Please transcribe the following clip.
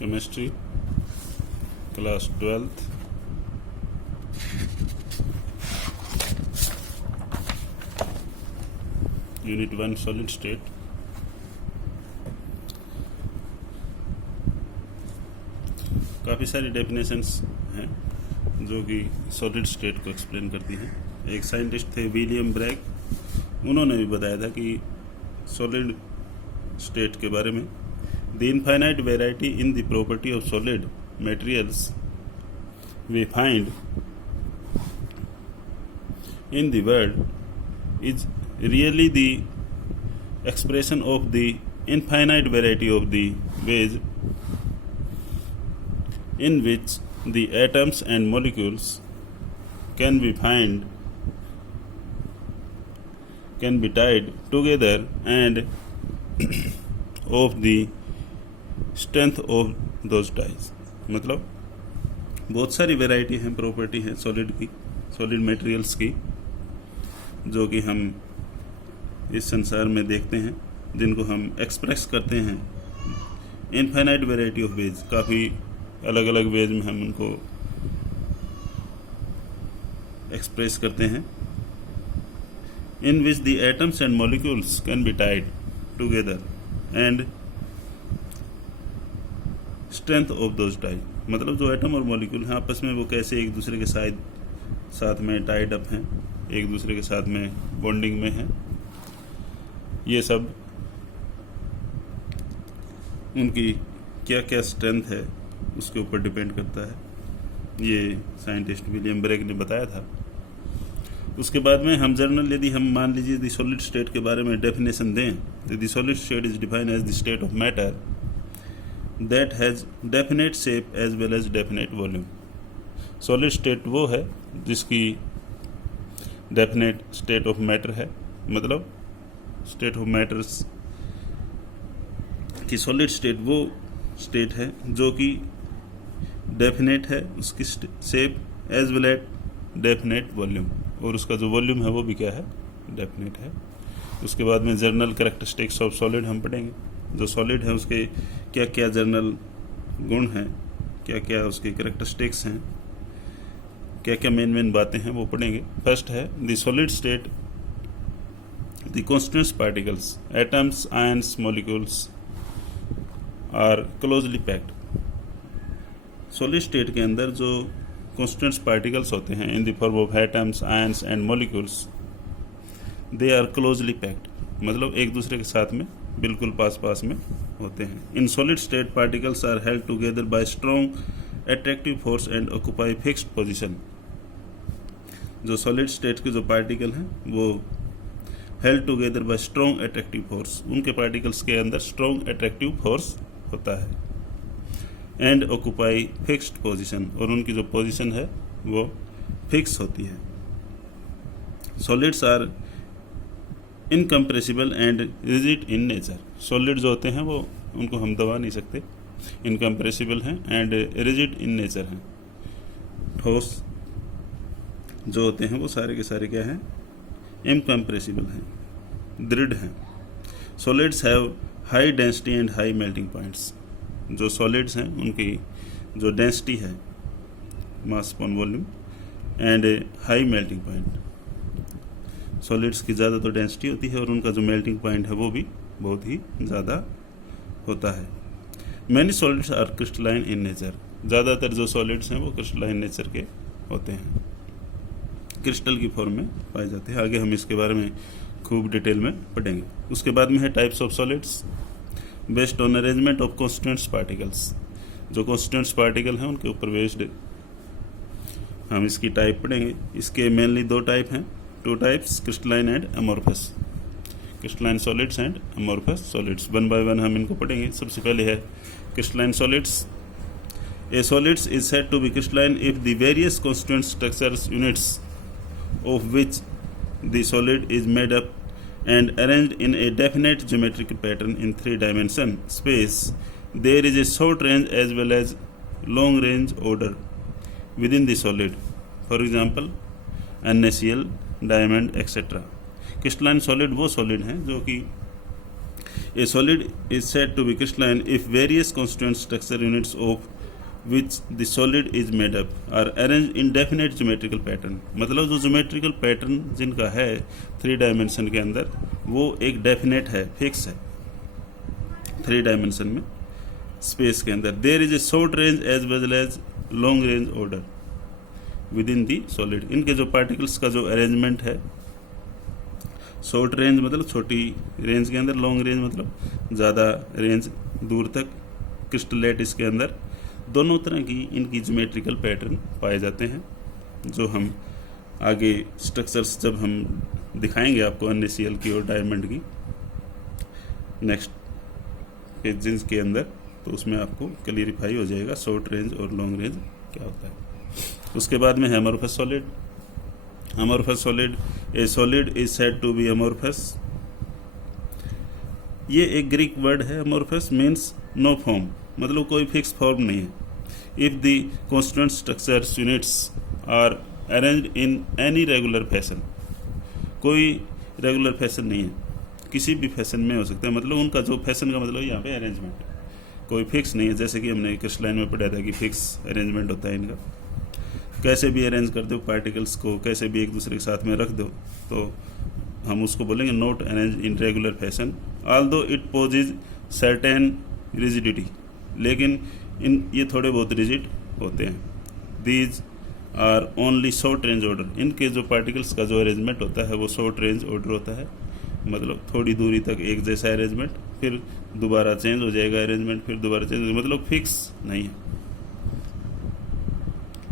Chemistry, class 12th. Unit 1 solid state. काफ़ी सारी definitions हैं जो कि सॉलिड स्टेट को एक्सप्लेन करती हैं। एक साइंटिस्ट थे विलियम ब्रैग, उन्होंने भी बताया था कि सॉलिड स्टेट के बारे में, the infinite variety in the property of solid materials we find in the world is really the expression of the infinite variety of the ways in which the atoms and molecules can be tied together and of the strength of those ties. मतलब बहुत सारी variety हैं, property हैं solid की, solid materials की, जो कि हम इस संसार में देखते हैं, जिनको हम एक्सप्रेस करते हैं इनफाइनाइट वैरायटी ऑफ वेज। काफ़ी अलग अलग वेज में हम उनको एक्सप्रेस करते हैं। In which the atoms and molecules can be tied together and strength of those tied, मतलब जो एटम और मॉलिक्यूल हैं आपस में वो कैसे एक दूसरे के साथ में टाइड अप हैं, एक दूसरे के साथ में बॉन्डिंग में हैं, ये सब उनकी क्या क्या स्ट्रेंथ है उसके ऊपर डिपेंड करता है। ये साइंटिस्ट विलियम ब्रैग ने बताया था। उसके बाद में हम जर्नल, यदि हम मान लीजिए द सॉलिड स्टेट के बारे में डेफिनेशन दें, तो the solid state is defined as the state of matter that has definite shape as well as definite volume. Solid state वो है जिसकी डेफिनेट स्टेट ऑफ मैटर है, मतलब स्टेट ऑफ मैटर्स की सॉलिड स्टेट वो state है जो कि डेफिनेट है, उसकी shape as well as definite volume, और उसका जो वॉल्यूम है वो भी क्या है, डेफिनेट है। उसके बाद में जर्नल कैरेक्टरिस्टिक्स ऑफ सॉलिड हम पढ़ेंगे, जो सॉलिड है उसके क्या क्या जर्नल गुण हैं, क्या क्या उसके कैरेक्टरिस्टिक्स हैं, क्या क्या मेन बातें हैं वो पढ़ेंगे। फर्स्ट है the solid state, the constituents particles atoms ions molecules are closely packed. Solid state के अंदर जो कॉन्स्टिट्यूएंट्स पार्टिकल्स होते हैं in the form of atoms ions and molecules, they are closely packed, मतलब एक दूसरे के साथ में बिल्कुल पास में होते हैं। In solid state particles are held together by strong attractive force and occupy fixed position. जो सॉलिड स्टेट के जो पार्टिकल हैं वो held together by strong attractive force, उनके पार्टिकल्स के अंदर स्ट्रॉन्ग अट्रैक्टिव फोर्स होता है, एंड ऑक्यूपाई फिक्स्ड पोजीशन, और उनकी जो पोजीशन है वो फिक्स होती है। Solids are incompressible and rigid in nature. Solid जो होते हैं वो उनको हम दबा नहीं सकते, इनकम्प्रेसिबल हैं एंड रिजिड इन नेचर हैं। ठोस जो होते हैं वो सारे के सारे क्या हैं, इनकम्प्रेसिबल हैं, दृढ़ हैं। Solids have high density and high melting points. जो सॉलिड्स हैं उनकी जो डेंसिटी है, mass upon volume, and high melting point. Solids की ज़्यादा तो डेंसिटी होती है और उनका जो मेल्टिंग पॉइंट है वो भी बहुत ही ज़्यादा होता है। Many solids are crystalline in nature. ज़्यादातर जो सॉलिड्स हैं वो क्रिस्टलाइन नेचर के होते हैं, क्रिस्टल की फॉर्म में पाए जाते हैं। आगे हम इसके बारे में खूब डिटेल में पढ़ेंगे। उसके बाद में है types of solids based on arrangement of constituents particles. जो कॉन्स्टिट्यूएंट्स पार्टिकल हैं उनके ऊपर बेस्ड हम इसकी टाइप पढ़ेंगे। इसके मेनली दो टाइप हैं, two types, crystalline and amorphous. Crystalline solids and amorphous solids, one by one हम इनको पढ़ेंगे। सबसे पहले है crystalline solids. A solids is said to be crystalline if the various constituent structures units of which the solid is made up and arranged in a definite geometric pattern in 3-dimension space. There is a short range as well as long range order within the solid, for example NaCl, diamond, etc. Crystalline solid वो solid हैं जो कि a solid is said to be crystalline if various constituent structure units of which the solid is made up are arrange in definite geometrical pattern. मतलब जो geometrical pattern जिनका है 3 dimension के अंदर वो एक डेफिनेट है, फिक्स है 3 डायमेंशन में स्पेस के अंदर। There is a short range as well as long range order within the solid. इनके जो पार्टिकल्स का जो अरेंजमेंट है, शॉर्ट रेंज मतलब छोटी रेंज के अंदर, लॉन्ग रेंज मतलब ज़्यादा रेंज दूर तक, क्रिस्टलेट इसके अंदर, दोनों तरह की इनकी ज्योमेट्रिकल पैटर्न पाए जाते हैं, जो हम आगे स्ट्रक्चर्स जब हम दिखाएंगे आपको NaCl की और डायमंड की नेक्स्ट पेजेस के अंदर, तो उसमें आपको क्लियरिफाई हो जाएगा शॉर्ट रेंज और लॉन्ग रेंज क्या होता है। उसके बाद में है amorphous solid. Amorphous solid, a solid is said to be amorphous. ये एक ग्रीक वर्ड है। अमोर्फस मीन्स नो फॉर्म, मतलब कोई फिक्स फॉर्म नहीं है। If the constituent structures units are arranged in any regular fashion, कोई रेगुलर फैशन नहीं है, किसी भी फैशन में हो सकता है। मतलब उनका जो फैशन का मतलब यहाँ पे अरेंजमेंट है, कोई फिक्स नहीं है। जैसे कि हमने क्रिस्टलाइन में पढ़ा था कि फिक्स अरेंजमेंट होता है इनका, कैसे भी अरेंज कर दो पार्टिकल्स को, कैसे भी एक दूसरे के साथ में रख दो, तो हम उसको बोलेंगे not arrange in regular fashion although it possesses certain rigidity. लेकिन ये थोड़े बहुत रिजिड होते हैं। These are only short range order. इनके जो पार्टिकल्स का जो अरेंजमेंट होता है वो शॉर्ट रेंज ऑर्डर होता है, मतलब थोड़ी दूरी तक एक जैसा अरेंजमेंट, फिर दोबारा चेंज हो जाएगा अरेंजमेंट, फिर दोबारा चेंज, मतलब फिक्स नहीं है।